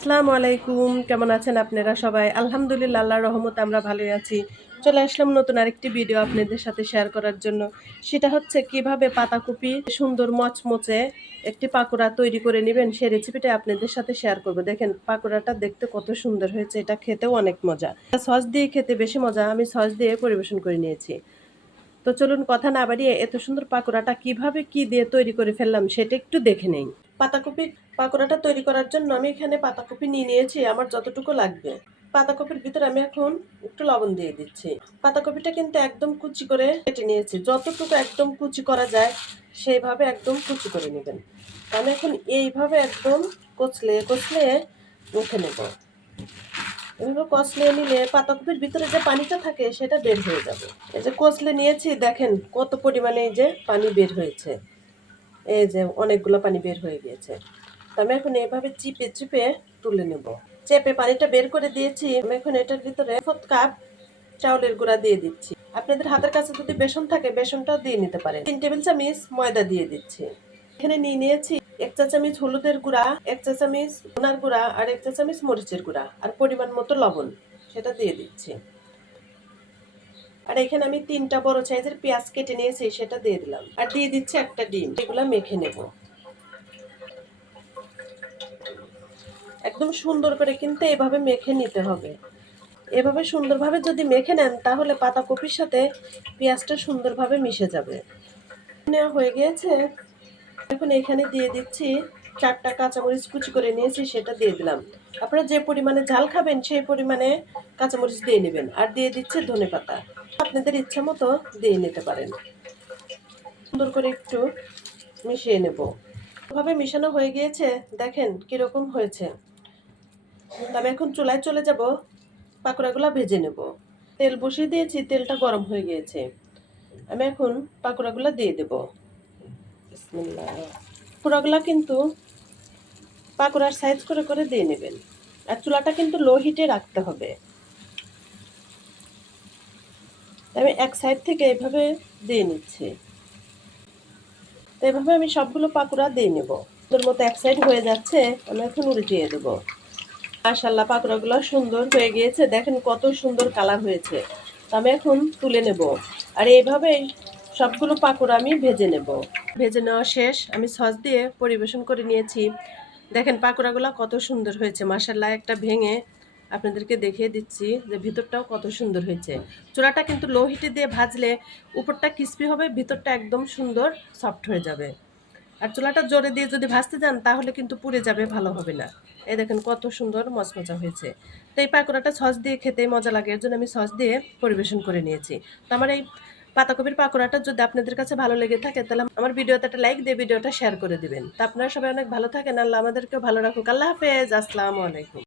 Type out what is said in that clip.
আসসালামু আলাইকুম। কেমন আছেন আপনারা সবাই? আলহামদুলিল্লাহ, আল্লাহর রহমত আমরা ভালোই আছি। চলে আসলাম নতুন আরেকটি ভিডিও আপনাদের সাথে শেয়ার করার জন্য। সেটা হচ্ছে কীভাবে পাতাকপি সুন্দর মচমচে একটি পাকোড়া তৈরি করে নেবেন সেই রেসিপিটা আপনাদের সাথে শেয়ার করব। দেখেন, পাকোড়াটা দেখতে কত সুন্দর হয়েছে, এটা খেতেও অনেক মজা। সস দিয়ে খেতে বেশি মজা, আমি সস দিয়ে পরিবেশন করে নিয়েছি। তো চলুন কথা না বাড়িয়ে এত সুন্দর পাকোড়াটা কীভাবে কি দিয়ে তৈরি করে ফেললাম সেটা একটু দেখে নেই। পাতাকপি, পাকোড়াটা তৈরি করার জন্য আমি এখানে পাতাকপি নিয়ে নিয়েছি, আমার যতটুকু লাগবে। পাতাকপির ভিতরে আমি এখন একটু লবণ দিয়ে দিচ্ছি। পাতাকপিটা কিন্তু একদম কুচি করে কেটে নিয়েছি। যতটুকু একদম কুচি করা যায়, সেইভাবে একদম কুচি করে নেবেন। আমি এখন এইভাবে একদম কচলে কচলে মুখে নেব। এভাবে কষলে নিলে পাতাকপির ভিতরে যে পানিটা থাকে, সেটা বের হয়ে যাবে। এই যে কষলে নিয়েছি, দেখেন কত পরিমাণে এই যে পানি বের হয়েছে। এই যে অনেকগুলো পানি বের হয়ে গিয়েছে। তো আমি এখন এইভাবে চিপে চিপে তুলে নেব। চেপে পানিটা বের করে দিয়েছি। আমি এখন এটার ভিতরে ফোর্থ কাপ চাউলের গুঁড়া দিয়ে দিচ্ছি। আপনাদের হাতের কাছে যদি বেসন থাকে, বেসনটাও দিয়ে নিতে পারেন। তিন টেবিল চামচ ময়দা দিয়ে দিচ্ছি। এখানে নিয়ে নিয়েছি এক চা চামচ হলুদের গুঁড়া, এক চা চামচ ধনার গুঁড়া আর এক চা চামচ মরিচের গুঁড়া আর পরিমাণ মতো লবণ, সেটা দিয়ে দিচ্ছি। আর এখানে আমি তিনটা বড় সাইজের পেঁয়াজ কেটে নিয়েছি, সেটা দিয়ে দিলাম। আর দিয়ে দিচ্ছি একটা ডিম, এগুলো মেখে নেব। একদম সুন্দর করে কিন্তু এভাবে মেখে নিতে হবে। এভাবে সুন্দরভাবে যদি মেখে নেন, তাহলে পাতাকপির সাথে পেঁয়াজটা সুন্দরভাবে মিশে যাবে। নেওয়া হয়ে গিয়েছে। এখন এখানে দিয়ে দিচ্ছি চারটা কাঁচামরিচ কুচি করে নিয়েছি, সেটা দিয়ে দিলাম। আপনারা যে পরিমাণে ঝাল খাবেন, সেই পরিমাণে কাঁচামরিচ দিয়ে নেবেন। আর দিয়ে দিচ্ছে ধনে পাতা। আপনাদের ইচ্ছা মতো দিয়ে নিতে পারেন। সুন্দর করে একটু মিশিয়ে নেব। ভাবে মিশানো হয়ে গিয়েছে, দেখেন কীরকম হয়েছে। আমি এখন চুলায় চলে যাব, পাকোড়াগুলো ভেজে নেব। তেল বসিয়ে দিয়েছি, তেলটা গরম হয়ে গিয়েছে। আমি এখন পাকোড়াগুলো দিয়ে দেব। পাকোড়াগুলো কিন্তু পাকোড়ার সাইজ করে করে দিয়ে নেবেন। আর চুলাটা কিন্তু লো হিটে রাখতে হবে। আমি এক সাইড থেকে এভাবে দিয়ে নিচ্ছি। তো এভাবে আমি সবগুলো পাকোড়া দিয়ে নেব। তোর মতো এক সাইড হয়ে যাচ্ছে, আমি এখন উল্টিয়ে দেবো। মাশাল্লাহ পাকোড়াগুলো সুন্দর হয়ে গিয়েছে। দেখেন কত সুন্দর কালার হয়েছে। আমি এখন তুলে নেব। আর এইভাবেই সবগুলো পাকোড়া আমি ভেজে নেব। ভেজে নেওয়া শেষ। আমি সস দিয়ে পরিবেশন করে নিয়েছি। দেখেন পাকোড়াগুলো কত সুন্দর হয়েছে মাসাল্লাহ একটা ভেঙে আপনাদেরকে দেখিয়ে দিচ্ছি যে ভিতরটাও কত সুন্দর হয়েছে। চূড়াটা কিন্তু লো হিটে দিয়ে ভাজলে উপরটা ক্রিস্পি হবে, ভিতরটা একদম সুন্দর সফট হয়ে যাবে। আর চুলাটা জোরে দিয়ে যদি ভাজতে যান, তাহলে কিন্তু পুড়ে যাবে, ভালো হবে না। এই দেখেন কত সুন্দর মচমচা হয়েছে। তো এই পাকোড়াটা সস দিয়ে খেতে মজা লাগে, এর জন্য আমি সস দিয়ে পরিবেশন করে নিয়েছি। তো আমার এই পাতাকপির পাকোড়াটা যদি আপনাদের কাছে ভালো লেগে থাকে, তাহলে আমার ভিডিওতে একটা লাইক দিয়ে ভিডিওটা শেয়ার করে দিবেন। তা আপনারা সবাই অনেক ভালো থাকেন, আল্লাহ আমাদেরকেও ভালো রাখুক। আল্লাহ হাফেজ, আসসালামু আলাইকুম।